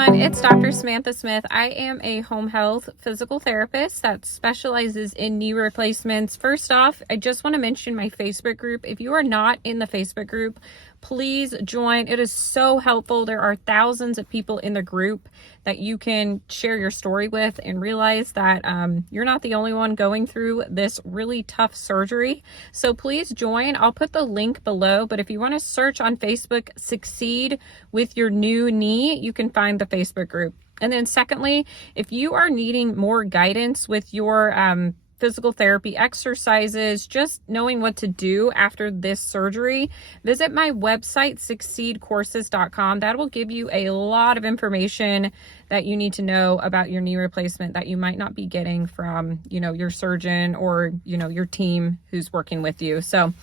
everyone, it's Dr. Samantha Smith. I am a home health physical therapist that specializes in knee replacements. First off, I just want to mention my Facebook group. If you are not in the Facebook group, please join. It is so helpful. There are thousands of people in the group that you can share your story with and realize that you're not the only one going through this really tough surgery. So please join. I'll put the link below, but if you want to search on Facebook, Succeed with Your New Knee, you can find the Facebook group. And then secondly, if you are needing more guidance with your physical therapy exercises, just knowing what to do after this surgery, visit my website, succeedcourses.com. That will give you a lot of information that you need to know about your knee replacement that you might not be getting from, your surgeon or, your team who's working with you. So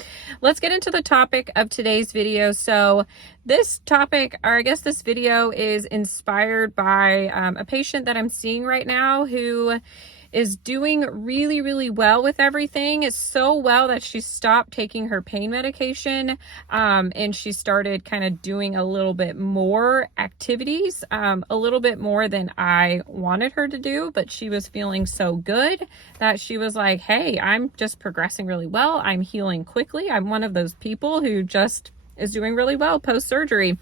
let's get into the topic of today's video. So this topic, or I guess this video, is inspired by a patient that I'm seeing right now who is doing really, really well with everything. It's so well that she stopped taking her pain medication, and she started kind of doing a little bit more activities, a little bit more than I wanted her to do, but she was feeling so good that she was like, hey, I'm just progressing really well. I'm healing quickly. I'm one of those people who just is doing really well post-surgery.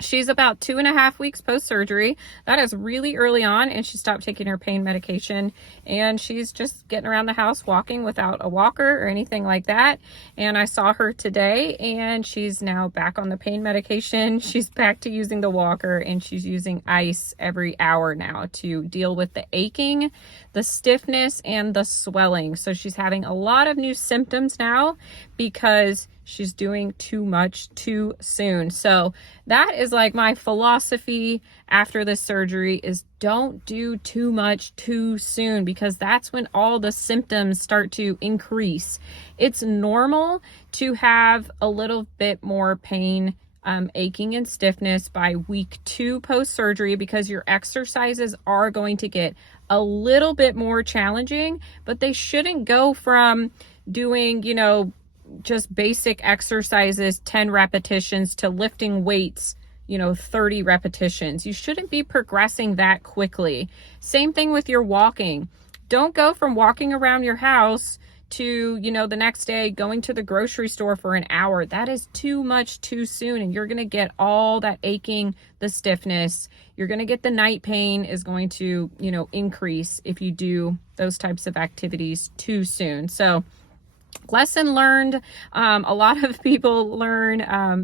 She's about 2.5 weeks post-surgery. That is really early on, and she stopped taking her pain medication, and she's just getting around the house walking without a walker or anything like that. And I saw her today, and she's now back on the pain medication. She's back to using the walker, and she's using ice every hour now to deal with the aching, the stiffness, and the swelling. So she's having a lot of new symptoms now because she's doing too much too soon. So that is like my philosophy after this surgery, is don't do too much too soon, because that's when all the symptoms start to increase. It's normal to have a little bit more pain, aching and stiffness by week 2 post-surgery, because your exercises are going to get a little bit more challenging, but they shouldn't go from doing, just basic exercises, 10 repetitions, to lifting weights, 30 repetitions. You shouldn't be progressing that quickly. Same thing with your walking. Don't go from walking around your house to, the next day going to the grocery store for an hour. That is too much too soon, and you're going to get all that aching, the stiffness. You're going to get the night pain is going to, increase if you do those types of activities too soon. So lesson learned. A lot of people learn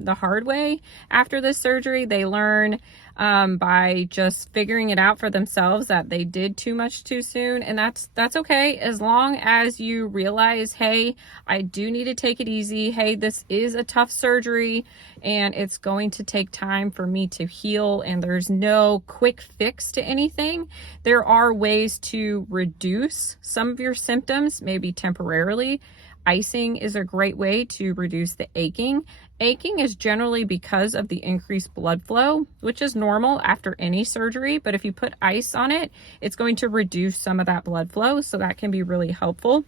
the hard way after this surgery. They learn by just figuring it out for themselves that they did too much too soon, and that's okay, as long as you realize, hey, I do need to take it easy. Hey, this is a tough surgery, and it's going to take time for me to heal, and there's no quick fix to anything. There are ways to reduce some of your symptoms, maybe temporarily. Icing is a great way to reduce the aching. Aching is generally because of the increased blood flow, which is normal after any surgery, but if you put ice on it, it's going to reduce some of that blood flow, so that can be really helpful.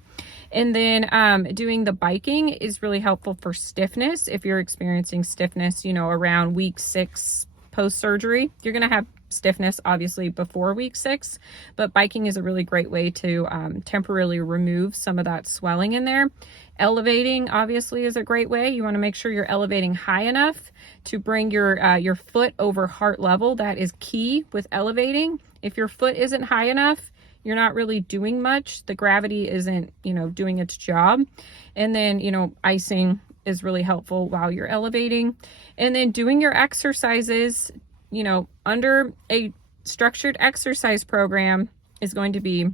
And then doing the biking is really helpful for stiffness. If you're experiencing stiffness, around week 6 post-surgery, you're going to have stiffness obviously before week 6, but biking is a really great way to temporarily remove some of that swelling in there. Elevating obviously is a great way. You want to make sure you're elevating high enough to bring your foot over heart level. That is key with elevating. If your foot isn't high enough, you're not really doing much. The gravity isn't, doing its job. And then, icing is really helpful while you're elevating. And then doing your exercises, under a structured exercise program is going to be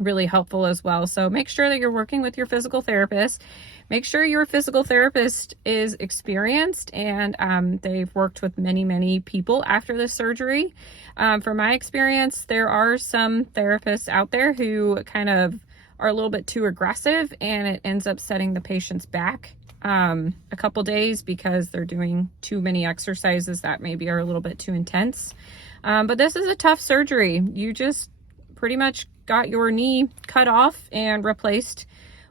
really helpful as well. So make sure that you're working with your physical therapist. Make sure your physical therapist is experienced and they've worked with many, many people after the surgery. From my experience, there are some therapists out there who kind of are a little bit too aggressive, and it ends up setting the patients back a couple days because they're doing too many exercises that maybe are a little bit too intense. But this is a tough surgery. You just pretty much got your knee cut off and replaced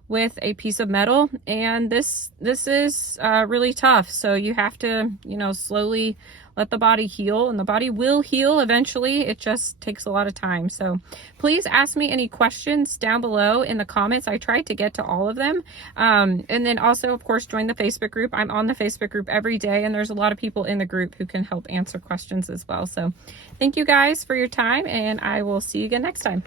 with a piece of metal, and this is really tough. So you have to, you know, slowly let the body heal, and the body will heal eventually. It just takes a lot of time. So please ask me any questions down below in the comments. I tried to get to all of them. And then also, of course, join the Facebook group. I'm on the Facebook group every day, and there's a lot of people in the group who can help answer questions as well. So thank you guys for your time, and I will see you again next time.